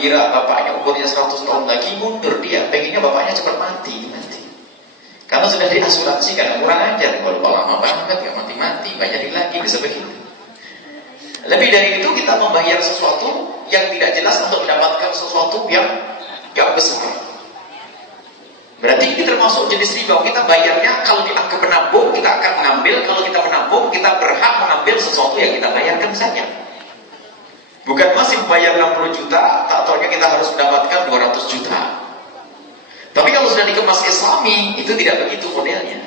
gembira bapaknya umurnya 100 tahun lagi, mundur dia, pengennya bapaknya cepat mati nanti. Karena sudah diasuransikan, kurang ajar, kalau lama banget gak mati-mati, gak jadi lagi, bisa begitu. Lebih dari itu kita membayar sesuatu yang tidak jelas untuk mendapatkan sesuatu yang besar. Berarti ini termasuk jenis riba. Kita bayarnya kalau dianggap menabung, kita akan mengambil. Kalau kita menabung, kita berhak mengambil sesuatu yang kita bayarkan saja. Bukan masih bayar 60 juta, tak taunya kita harus mendapatkan 200 juta. Tapi kalau sudah dikemas Islami, itu tidak begitu modelnya.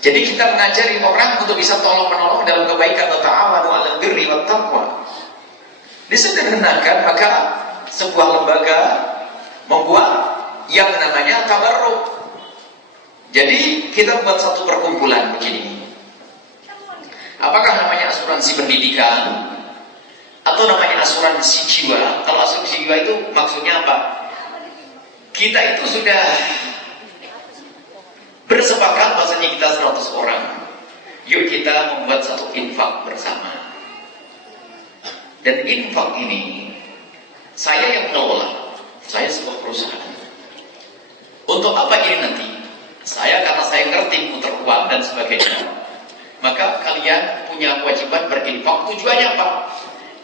Jadi kita mengajari orang untuk bisa tolong-menolong dalam kebaikan, ta'awanu 'alal birri wat taqwa. Disederhanakan, maka sebuah lembaga membuat yang namanya tabarruk. Jadi kita buat satu perkumpulan begini. Apakah namanya asuransi pendidikan? Atau namanya asuransi jiwa? Kalau asuransi jiwa itu maksudnya apa? Kita itu sudah bersepakat bahasanya kita 100 orang. Yuk kita membuat satu infak bersama. Dan infak ini saya yang mengelola. Saya sebuah perusahaan. Untuk apa ini nanti? Karena saya ngerti putar uang dan sebagainya. Maka kalian punya kewajiban berinfak. Tujuannya apa?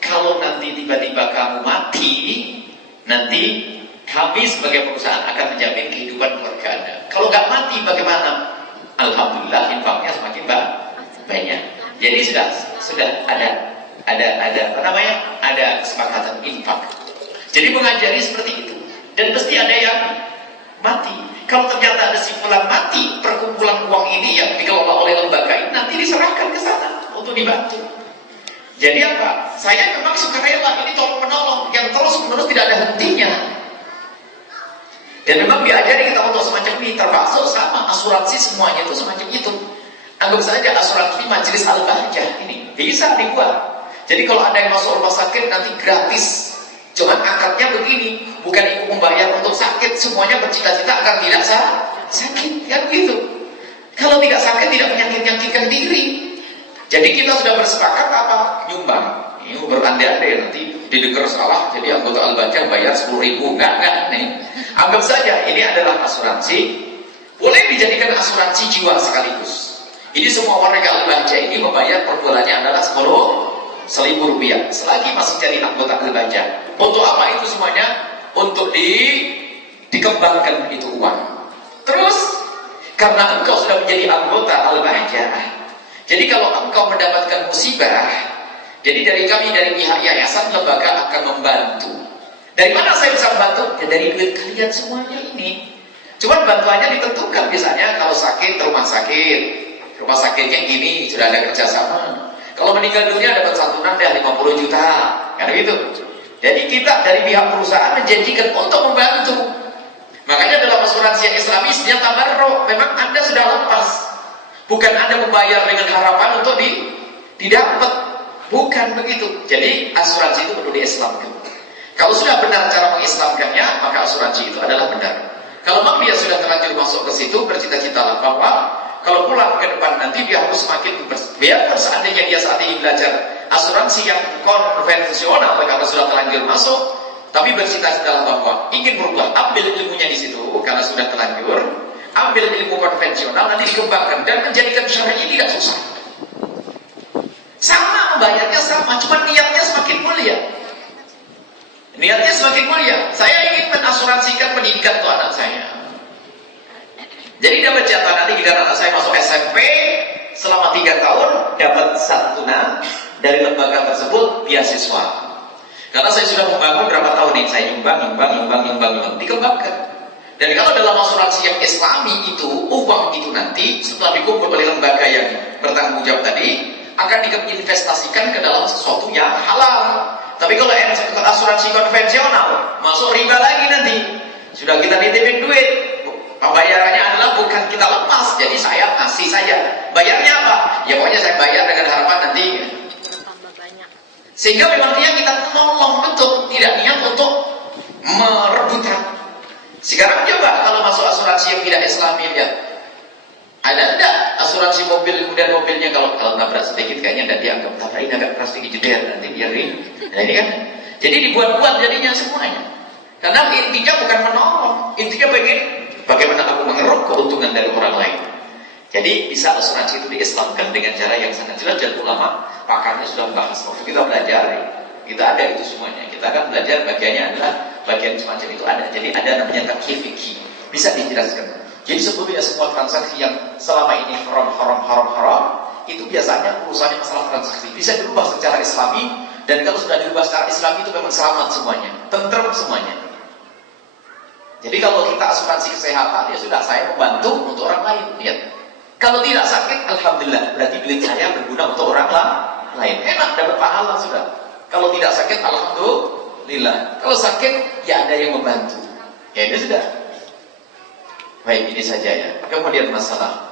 Kalau nanti tiba-tiba kamu mati, nanti kami sebagai perusahaan akan menjamin kehidupan keluarga Anda. Kalau nggak mati bagaimana? Alhamdulillah infaknya semakin banyak. Jadi sudah ada apa namanya? Ada kesepakatan infak. Jadi mengajari seperti itu. Dan pasti ada yang mati. Kalau ternyata ada simpulan mati, perkumpulan uang ini yang dikelola oleh lembaga ini nanti diserahkan ke sana untuk dibantu. Jadi apa? Saya memang sukarela, ini tolong menolong yang terus menerus tidak ada hentinya. Dan memang diajari kita untuk semacam ini, termasuk sama asuransi semuanya itu semacam itu. Anggap saja asuransi majelis al-bahjah ini bisa dibuat. Jadi kalau ada yang masuk rumah sakit nanti gratis. Cuman akadnya begini, bukan ibu membayar untuk sakit, semuanya bercita-cita agar tidak sakit, kan gitu. Kalau tidak sakit tidak menyakit-nyakitkan diri. Jadi kita sudah bersepakat apa? Nyumbang. Ini berandai-andai nanti didengar salah, jadi anggota al-bahjah bayar 10.000, enggak nih. Anggap saja ini adalah asuransi, boleh dijadikan asuransi jiwa sekaligus. Ini semua warga al-bahjah ini membayar per bulannya adalah 10.000 rupiah selagi masih jadi anggota al-bahjah. Untuk apa itu semuanya? Untuk dikembangkan itu uang. Terus karena engkau sudah menjadi anggota al-bahjah, jadi kalau engkau mendapatkan musibah, jadi dari kami, dari pihak yayasan lembaga akan membantu. Dari mana saya bisa membantu? Ya dari duit kalian semuanya ini. Cuman bantuannya ditentukan, biasanya kalau sakit rumah sakitnya ini sudah ada kerjasama. Kalau meninggal dunia dapat santunan deh 50 juta, kan gitu. Jadi kita dari pihak perusahaan menjanjikan untuk membantu. Makanya dalam asuransi yang Islami istilahnya tabarruk, memang Anda sudah lepas. Bukan Anda membayar dengan harapan untuk didapat. Bukan begitu. Jadi asuransi itu perlu diislamkan. Kalau sudah benar cara mengislamkannya, maka asuransi itu adalah benar. Kalau memang dia sudah terlanjur masuk ke situ, bercita-cita bahwa kalau pulang ke depan nanti dia harus semakin biarkan seandainya dia saat ini belajar asuransi yang konvensional karena sudah terlanjur masuk, tapi bercita-cita bahwa ingin berubah, ambil ilmunya di situ karena sudah terlanjur, ambil ilmu konvensional nanti dikembangkan dan menjadikan syar'i tidak susah. Sama membayarnya sama, cuma niatnya semakin mulia. Niatnya semakin mulia. Saya ingin menasuransikan pendidikan untuk anak saya. Jadi dapat jatah nanti jika anak saya masuk SMP selama 3 tahun dapat santunan dari lembaga tersebut beasiswa. Karena saya sudah membangun berapa tahun ini, saya nyumbang, dikembangkan. Dan kalau dalam asuransi yang Islami itu, uang itu nanti setelah dikumpul oleh lembaga yang bertanggung jawab tadi akan diinvestasikan ke dalam sesuatu yang halal. Tapi kalau asuransi konvensional masuk riba lagi nanti. Sudah kita nitipin duit, pembayarannya adalah bukan kita lepas, jadi saya kasih saja. Bayarnya apa? Ya pokoknya saya bayar dengan harapan nanti tambah banyak. Sehingga memang dia kita menolong betul, tidak niat untuk merebutkan. Sekarang coba kalau masuk asuransi yang tidak Islami, ya ada enggak asuransi mobil, kemudian mobilnya kalau nabrak sedikit kayaknya dan dianggap ini agak keras sedikit jeder nanti biarin. Nah ini kan, Jadi dibuat-buat jadinya semuanya. Karena intinya bukan menolong, intinya bagaimana aku mengeruk keuntungan dari orang lain. Jadi bisa asuransi itu diislamkan dengan cara yang sangat jelas, dan ulama pakarnya sudah membahas. Waktu kita belajar, kita ada itu semuanya. Kita akan belajar bagiannya adalah bagian semacam itu ada. Jadi ada namanya taklif fikih, bisa dijelaskan. Jadi sebetulnya semua transaksi yang selama ini haram itu biasanya urusannya masalah transaksi bisa dirubah secara islami, dan kalau sudah dirubah secara islami itu memang selamat semuanya, tentrem semuanya. Jadi kalau kita asuransi kesehatan, ya sudah, saya membantu untuk orang lain. Lihat, kalau tidak sakit, alhamdulillah, berarti duit saya berguna untuk orang lain. Enak, dapat pahala sudah. Kalau tidak sakit, alhamdulillah. Kalau sakit, ya ada yang membantu. Ya ini sudah. Baik, ini saja ya. Kemudian masalah